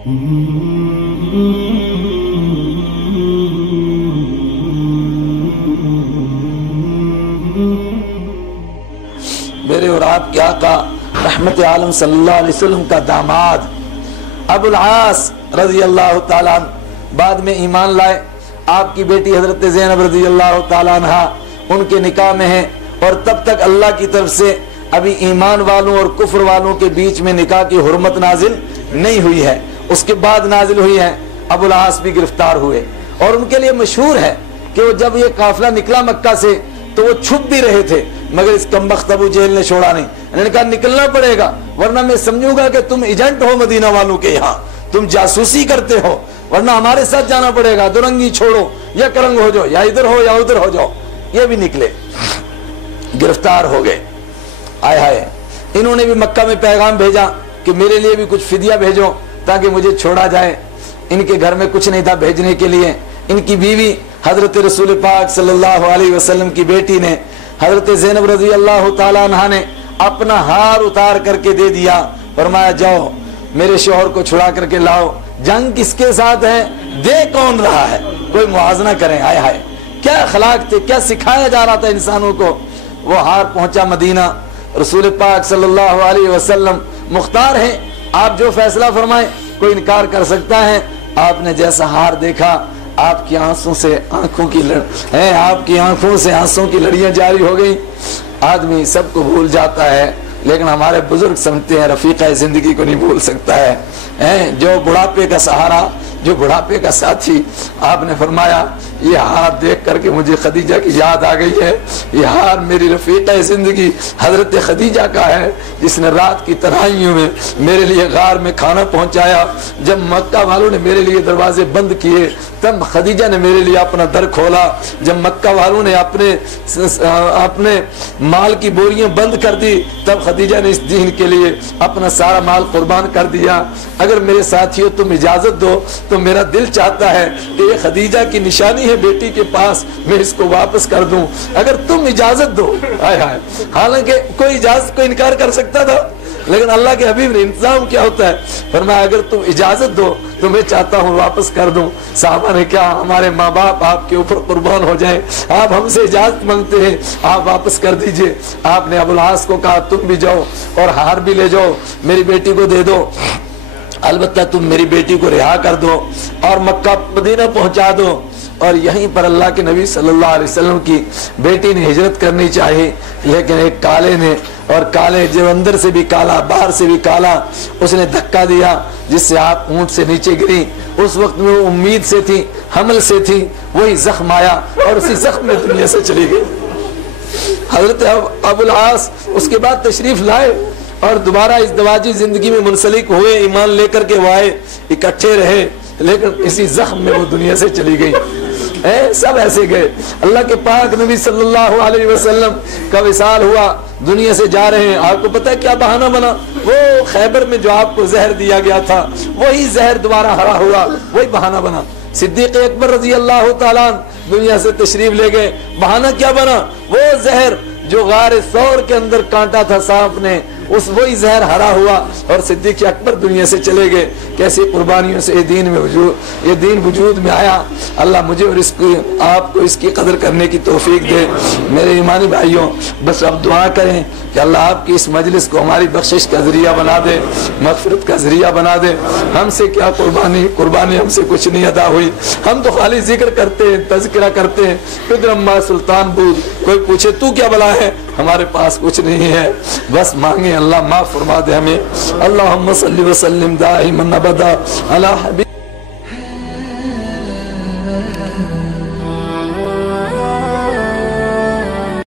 میرے اور آپ کے آقا رحمت عالم صلی اللہ علیہ وسلم کا داماد ابو العاص رضی اللہ تعالیٰ عنہ بعد میں ایمان لائے. آپ کی بیٹی حضرت زینب رضی اللہ تعالیٰ عنہ ان کے نکاح میں ہے، اور تب تک اللہ کی طرف سے ابھی ایمان والوں اور کفر والوں کے بیچ میں نکاح کی حرمت نازل نہیں ہوئی ہے. اس کے بعد نازل ہوئی ہے. ابو العاص بھی گرفتار ہوئے، اور ان کے لیے مشہور ہے کہ وہ جب یہ قافلہ نکلا مکہ سے تو وہ چھپ بھی رہے تھے، مگر اس کمبخت ابو جہل نے چھوڑا نہیں. انہوں نے کہا نکلنا پڑے گا ورنہ میں سمجھوں گا کہ تم ایجنٹ ہو مدینہ والوں کے یہاں، تم جاسوسی کرتے ہو، ورنہ ہمارے ساتھ جانا پڑے گا. دورنگی چھوڑو یا کرنگ ہو جاؤ، یا ادھر ہو یا ادھر ہو جاؤ. یہ بھی نکلے، گرفتار ہو گئے. آئے ہائے، انہوں نے بھی مکہ میں پیغام بھیجا کہ میرے لیے بھی کچھ فدیہ بھیجو تاکہ مجھے چھوڑا جائے. ان کے گھر میں کچھ نہیں تھا بھیجنے کے لیے. ان کی بیوی حضرت رسول پاک صلی اللہ علیہ وسلم کی بیٹی نے حضرت زینب رضی اللہ تعالیٰ عنہ نے اپنا ہار اتار کر کے دے دیا. فرمایا جاؤ میرے شوہر کو چھڑا کر کے لاؤ. جنگ کس کے ساتھ ہے، دے کون رہا ہے، کوئی موازنہ کریں. آئے ہائے، کیا اخلاق تھے، کیا سکھایا جا رہا تھا انسانوں کو. وہ ہار پہنچا مدینہ. رسول پاک صلی اللہ علیہ وسلم مختار ہیں، آپ جو فیصلہ فرمائیں کوئی انکار کر سکتا ہے. آپ نے جیسا ہار دیکھا آپ کی آنسوں سے آنسوں کی لڑیاں جاری ہو گئی. آدمی سب کو بھول جاتا ہے، لیکن ہمارے بزرگ سمجھتے ہیں رفیقہ زندگی کو نہیں بھول سکتا ہے. جو بڑھاپے کا سہارا، جو بڑھاپے کا ساتھی. آپ نے فرمایا یہ ہار دیکھ کر کے مجھے خدیجہ کی یاد آ گئی ہے. یہ ہار میری رفیقہ زندگی حضرت خدیجہ کا ہے، جس نے رات کی تنہائیوں میں میرے لیے غار میں کھانا پہنچایا. جب مکہ والوں نے میرے لیے دروازے بند کیے تب خدیجہ نے میرے لیے اپنا در کھولا. جب مکہ والوں نے اپنے مال کی بوریاں بند کر دی تب خدیجہ نے اس دین کے لیے اپنا سارا مال قربان کر دیا. اگر میرے ساتھیوں تم اجازت دو تو میرا دل چاہتا ہے کہ یہ خدیجہ کی نشانی ہے بیٹی کے پاس، میں اس کو واپس کر دوں اگر تم اجازت دو. حالانکہ کوئی اجازت کو انکار کر سکتا تھا، لیکن اللہ کے حبیب نے انتظام کیا ہوتا ہے، فرمایا اگر تم اجازت دو تو میں چاہتا ہوں واپس کر دوں. صحابہ نے کیا، ہمارے ماں باپ آپ کے اوپر قربان ہو جائیں، آپ ہم سے اجازت مانگتے ہیں، آپ واپس کر دیجئے. آپ نے ابو العاص کو کہا تم بھی جاؤ اور ہار بھی لے جاؤ، میری بیٹی کو دے دو، البتہ تم میری بیٹی کو رہا کر دو اور مکہ مدینہ پہنچا دو. اور یہیں پر اللہ کے نبی صلی اللہ علیہ وسلم کی بیٹی نے ہجرت کرنی چاہی، لیکن ایک کالے نے، اور کالے جو اندر سے بھی کالا باہر سے بھی کالا، اس نے دھکا دیا جس سے آپ اونٹ سے نیچے گری. اس وقت میں وہ امید سے تھی، حمل سے تھی، وہی زخم آیا اور اسی زخم میں دنیا سے چلی گئی. حضرت ابو العاص اس کے بعد تشریف لائے اور دوبارہ اس ازدواجی زندگی میں منسلک ہوئے، ایمان لے کر کے وہ آئے، اکٹھے رہے، لیکن اسی زخم میں وہ دنیا سے چلی گئی. سب ایسے گئے. اللہ کے پاک نبی صلی اللہ علیہ وسلم کا وصال ہوا، دنیا سے جا رہے ہیں. آپ کو پتہ ہے کیا بہانہ بنا؟ وہ خیبر میں جو آپ کو زہر دیا گیا تھا وہی زہر دوبارہ ہرا ہوا، وہی بہانہ بنا. صدیق اکبر رضی اللہ تعالیٰ دنیا سے تشریف لے گئے. بہانہ کیا بنا؟ وہ زہر جو غار ثور کے اندر کانٹا تھا سانپ نے، وہی زہر ہرا ہوا اور صدیق اکبر دنیا سے چلے گئے. کیسی قربانیوں سے یہ دین وجود میں آیا. اللہ مجھے اور آپ کو اس کی قدر کرنے کی توفیق دے. میرے ایمانی بھائیوں، بس اب دعا کریں کہ اللہ آپ کی اس مجلس کو ہماری بخشش کا ذریعہ بنا دے، مغفرت کا ذریعہ بنا دے. ہم سے کیا قربانی ہم سے کچھ نہیں ادا ہوئی. ہم تو خالی ذکر کرتے ہیں، تذکرہ کرتے ہیں. پدرما سلطان بود، کوئی پوچھے تو کیا بلا ہے، ہمارے پاس کچھ نہیں ہے. بس مانگیں اللہ معاف فرما دے ہمیں. اللہم صلی وسلم دائما ابدا علی حبیب